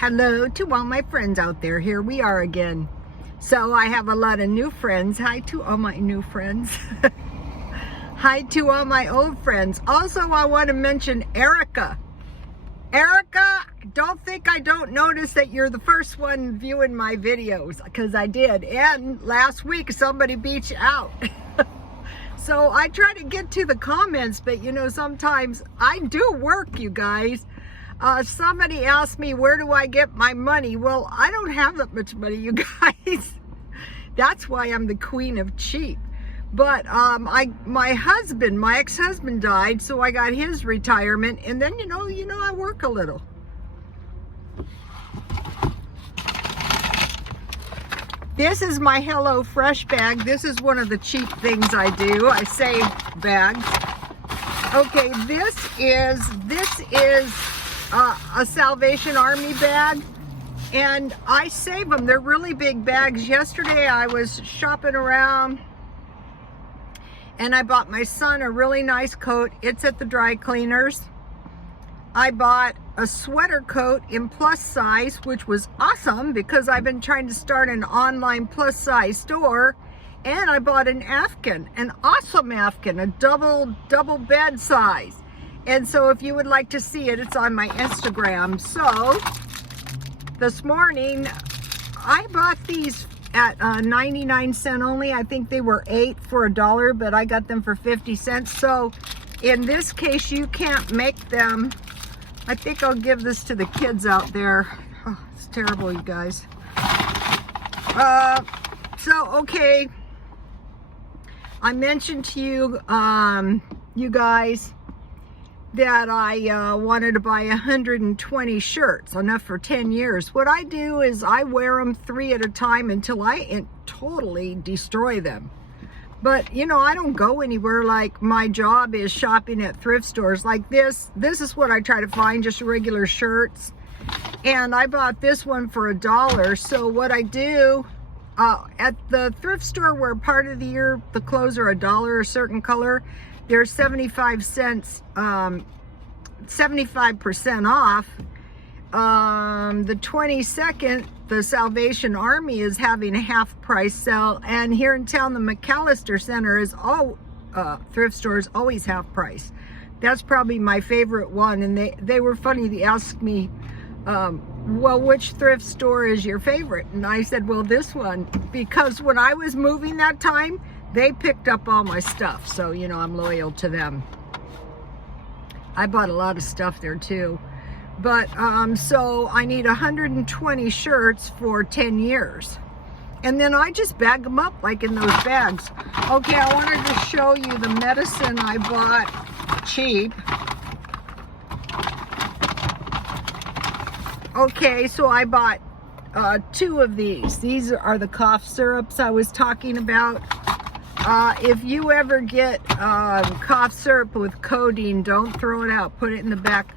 Hello to all my friends out there. Here we are again. So I have a lot of new friends. Hi to all my new friends. Hi to all my old friends. Also, I want to mention Erica. Erica, don't think I don't notice that you're the first one viewing my videos, because I did. And last week somebody beat you out. So I try to get to the comments, but you know, sometimes I do work, you guys. Somebody asked me, where do I get my money? Well, I don't have that much money, you guys. That's why I'm the queen of cheap. But my ex-husband died, so I got his retirement, and then you know, I work a little. This is my Hello Fresh bag. This is one of the cheap things I do. I save bags. Okay, this is a Salvation Army bag, and I save them. They're really big bags. Yesterday I was shopping around and I bought my son a really nice coat. It's at the dry cleaners. I bought a sweater coat in plus size, which was awesome because I've been trying to start an online plus size store. And I bought an Afghan, an awesome Afghan, a double bed size. And so if you would like to see it, it's on my Instagram. So this morning I bought these at 99 cents only. I think they were 8 for $1, but I got them for 50 cents. So in this case, you can't make them. I think I'll give this to the kids out there. Oh, it's terrible, you guys. Okay. I mentioned to you, you guys, that I wanted to buy 120 shirts, enough for 10 years. What I do is I wear them 3 at a time until I totally destroy them. But, you know, I don't go anywhere. Like, my job is shopping at thrift stores like this. This is what I try to find, just regular shirts. And I bought this one for $1. So what I do, at the thrift store where part of the year the clothes are $1 a certain color, they're 75 cents, 75% off. The 22nd, the Salvation Army is having a half price sale, and here in town, the McAllister Center is thrift stores always half price. That's probably my favorite one, and they were funny. They asked me, well, which thrift store is your favorite? And I said, well, this one, because when I was moving that time, they picked up all my stuff, so you know, I'm loyal to them. I bought a lot of stuff there too. But so I need 120 shirts for 10 years. And then I just bag them up like in those bags. Okay, I wanted to show you the medicine I bought cheap. Okay, so I bought 2 of these. These are the cough syrups I was talking about. If you ever get cough syrup with codeine, don't throw it out. Put it in the back.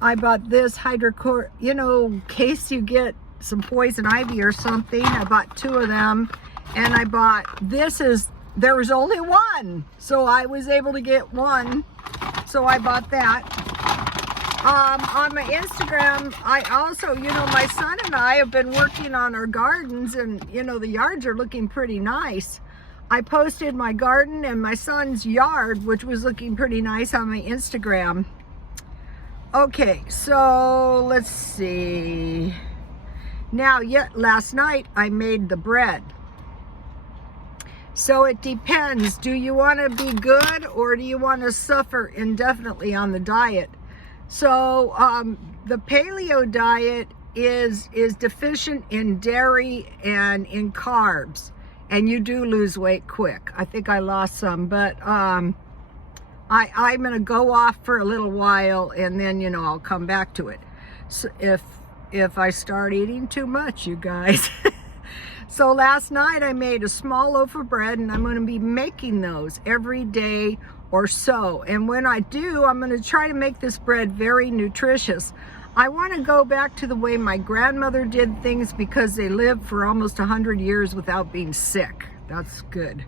I bought this hydrochloric, you know, in case you get some poison ivy or something. I bought 2 of them. And I bought, there was only 1. So I was able to get 1. So I bought that. On my Instagram, I also, you know, my son and I have been working on our gardens, and, you know, the yards are looking pretty nice. I posted my garden and my son's yard, which was looking pretty nice, on my Instagram. Okay, so let's see. Now, last night I made the bread. So it depends. Do you want to be good, or do you want to suffer indefinitely on the diet? So the paleo diet is deficient in dairy and in carbs. And you do lose weight quick. I think I lost some, but I'm going to go off for a little while, and then, you know, I'll come back to it. So if I start eating too much, you guys. So last night I made a small loaf of bread, and I'm going to be making those every day or so. And when I do, I'm going to try to make this bread very nutritious. I want to go back to the way my grandmother did things, because they lived for almost 100 years without being sick. That's good.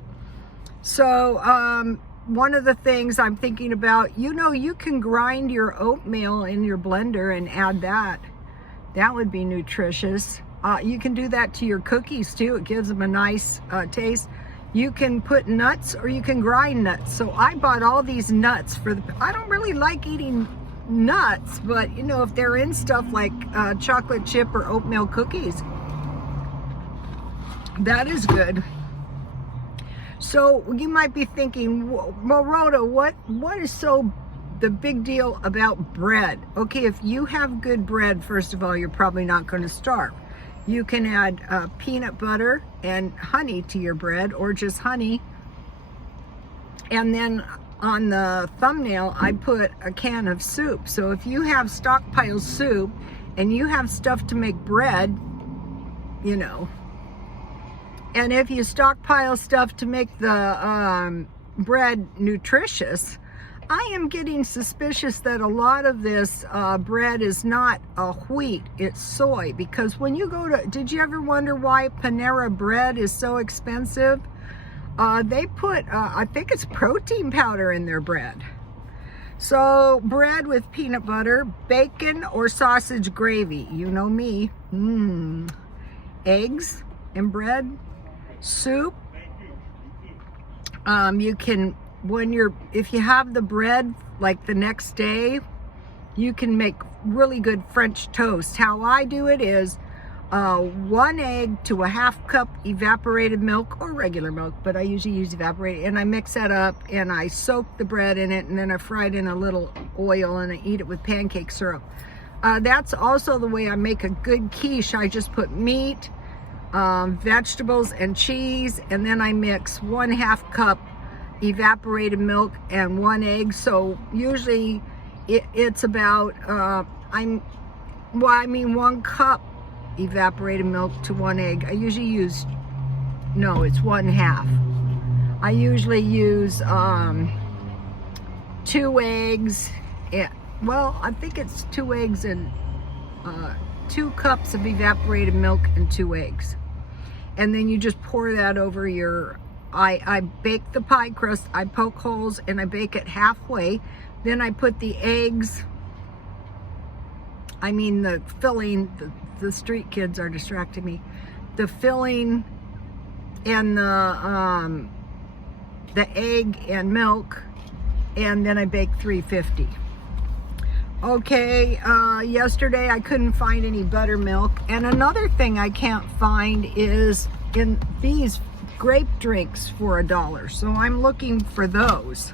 So one of the things I'm thinking about, you know, you can grind your oatmeal in your blender and add that. That would be nutritious. You can do that to your cookies too. It gives them a nice taste. You can put nuts or you can grind nuts. So I bought all these nuts I don't really like eating nuts, but you know, if they're in stuff like chocolate chip or oatmeal cookies, that is good. So you might be thinking, well, Rhoda, what is so the big deal about bread? Okay, if you have good bread, first of all, you're probably not going to starve. You can add peanut butter and honey to your bread, or just honey. And then on the thumbnail, I put a can of soup. So if you have stockpile soup and you have stuff to make bread, you know, and if you stockpile stuff to make the bread nutritious, I am getting suspicious that a lot of this bread is not wheat, it's soy. Because when you go to, did you ever wonder why Panera bread is so expensive? They put, I think it's protein powder in their bread. So bread with peanut butter, bacon or sausage gravy, you know me. Eggs and bread, soup. You can, if you have the bread like the next day, you can make really good French toast. How I do it is 1 egg to a 1/2 cup evaporated milk or regular milk, but I usually use evaporated, and I mix that up and I soak the bread in it, and then I fry it in a little oil and I eat it with pancake syrup. That's also the way I make a good quiche. I just put meat, vegetables and cheese, and then I mix 1/2 cup evaporated milk and 1 egg. So usually it's about 1 cup evaporated milk to 1 egg. I usually use, no, it's 1/2. I usually use 2 eggs. Well, I think it's 2 eggs and 2 cups of evaporated milk and 2 eggs. And then you just pour that over your, I bake the pie crust, I poke holes and I bake it halfway. Then I put the eggs, the filling, the street kids are distracting me. The filling and the egg and milk, and then I bake 350. Okay, yesterday I couldn't find any buttermilk. And another thing I can't find is in these grape drinks for $1. So I'm looking for those.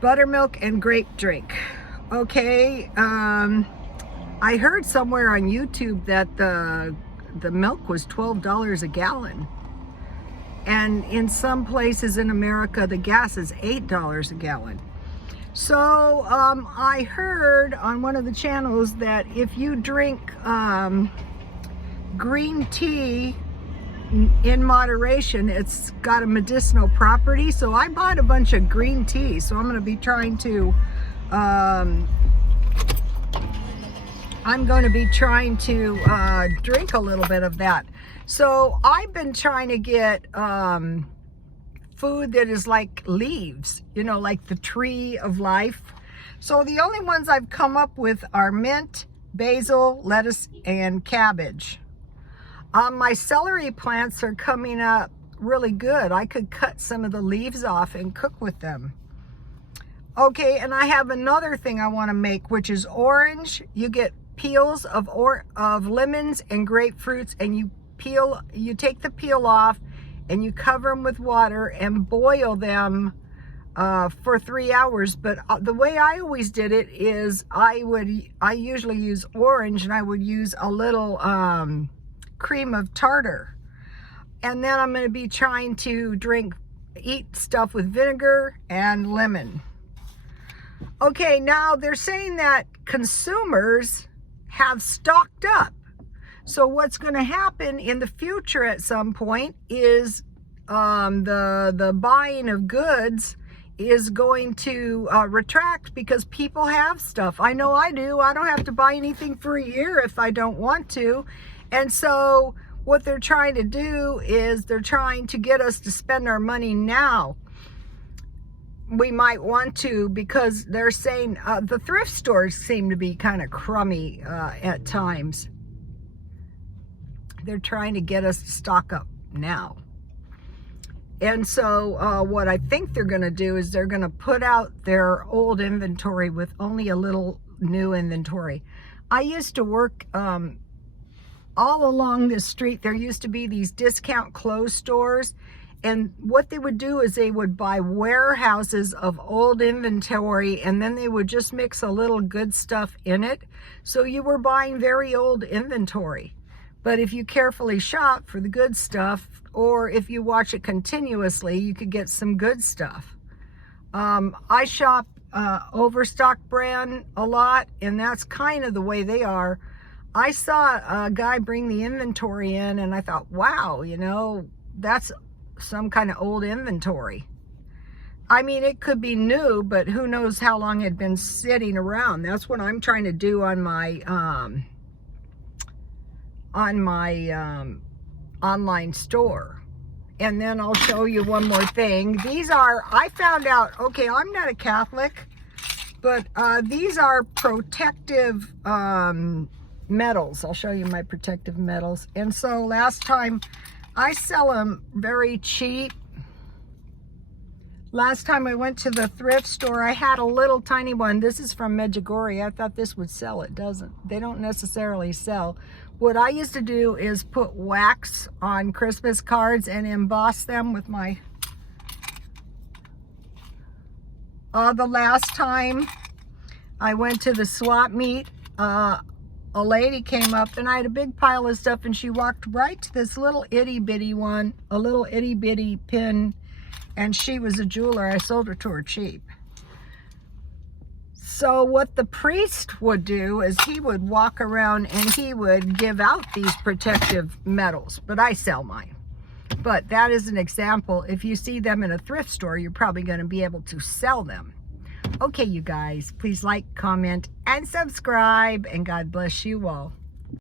Buttermilk and grape drink. Okay, I heard somewhere on YouTube that the milk was $12 a gallon. And in some places in America, the gas is $8 a gallon. So I heard on one of the channels that if you drink green tea in moderation, it's got a medicinal property. So I bought a bunch of green tea. So I'm going to be trying to drink a little bit of that. So I've been trying to get food that is like leaves, you know, like the tree of life. So the only ones I've come up with are mint, basil, lettuce, and cabbage. My celery plants are coming up really good. I could cut some of the leaves off and cook with them. Okay, and I have another thing I want to make, which is orange. You get peels of lemons and grapefruits, and you take the peel off and you cover them with water and boil them for 3 hours. But the way I always did it is I usually use orange, and I would use a little cream of tartar. And then I'm going to be trying to eat stuff with vinegar and lemon. Okay, now they're saying that consumers have stocked up. So what's going to happen in the future at some point is the buying of goods is going to retract, because people have stuff. I know I do. I don't have to buy anything for a year if I don't want to. And so what they're trying to do is they're trying to get us to spend our money now. we might want to, because they're saying the thrift stores seem to be kind of crummy at times. They're trying to get us to stock up now. And so what I think they're going to do is they're going to put out their old inventory with only a little new inventory. I used to work all along this street. There used to be these discount clothes stores. And what they would do is they would buy warehouses of old inventory, and then they would just mix a little good stuff in it. So you were buying very old inventory. But if you carefully shop for the good stuff, or if you watch it continuously, you could get some good stuff. I shop Overstock brand a lot, and that's kind of the way they are. I saw a guy bring the inventory in, and I thought, wow, you know, that's some kind of old inventory. I mean, it could be new, but who knows how long it had been sitting around. That's what I'm trying to do on my online store. And then I'll show you one more thing. These are, I found out, okay, I'm not a Catholic, but these are protective metals. I'll show you my protective metals. And so last time, I sell them very cheap. Last time I went to the thrift store, I had a little tiny one. This is from Medjugorje. I thought this would sell. It doesn't. They don't necessarily sell. What I used to do is put wax on Christmas cards and emboss them with my... the last time I went to the swap meet, a lady came up and I had a big pile of stuff, and she walked right to this little itty bitty one, a little itty bitty pin, and she was a jeweler. I sold her to her cheap. So what the priest would do is he would walk around and he would give out these protective metals, but I sell mine. But that is an example. If you see them in a thrift store, you're probably going to be able to sell them. Okay, you guys, please like, comment, and subscribe, and God bless you all.